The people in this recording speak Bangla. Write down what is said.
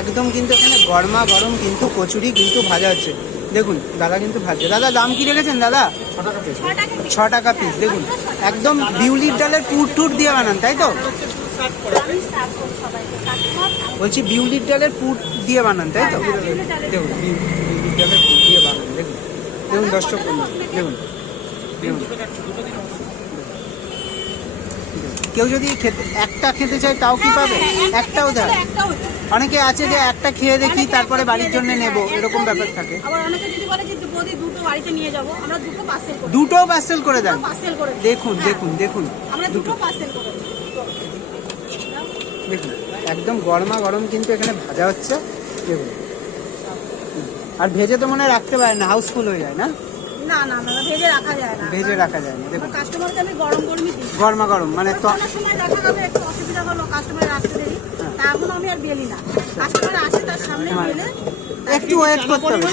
একদম কিন্তু এখানে গরমা গরম কিন্তু কচুরি কিন্তু ভাজা হচ্ছে। দেখুন দাদা কিন্তু ভাজছে। দাদা দাম কি রেখেছেন দাদা? 6 টাকা পিস। দেখুন একদম বিউলির ডালের পুর টুর দিয়ে বানান, তাই তো? বলছি বিউলির ডালের পুর দিয়ে বানান, তাই তো? দেখুন বিউলির ডালের পুর দিয়ে বানান। দেখুন দেখুন দর্শক বন্ধু, দেখুন দেখুন কেউ যদি একটা খেতে চায় তাও কি পাবে? একটাও দেয়। অনেকে আছে যে একটা খেয়ে দেখি তারপরে বাড়ির জন্য নেব, এরকম ব্যাপার থাকে। দুটো পার্সেল করে দেন। দেখুন দেখুন দেখুন দেখুন একদম গরমা গরম কিন্তু এখানে ভাজা হচ্ছে। দেখুন আর ভেজে তো মনে হয় রাখতে পারে না, হাউসফুল হয়ে যায় না? না না না, ভেজে রাখা যায় না। ভেজে রাখা যায় না। দেখুন কাস্টমারকে আমি গরম গরমই দিই। গরমা গরম মানে তো সময় দেখা যাবে একটু অসুবিধা হলো, কাস্টমারের আসতে দেরি, তা এখন আমি আর বেলি না। কাস্টমার আসে তার সামনে বেলে একটু ওয়েট করতে হবে।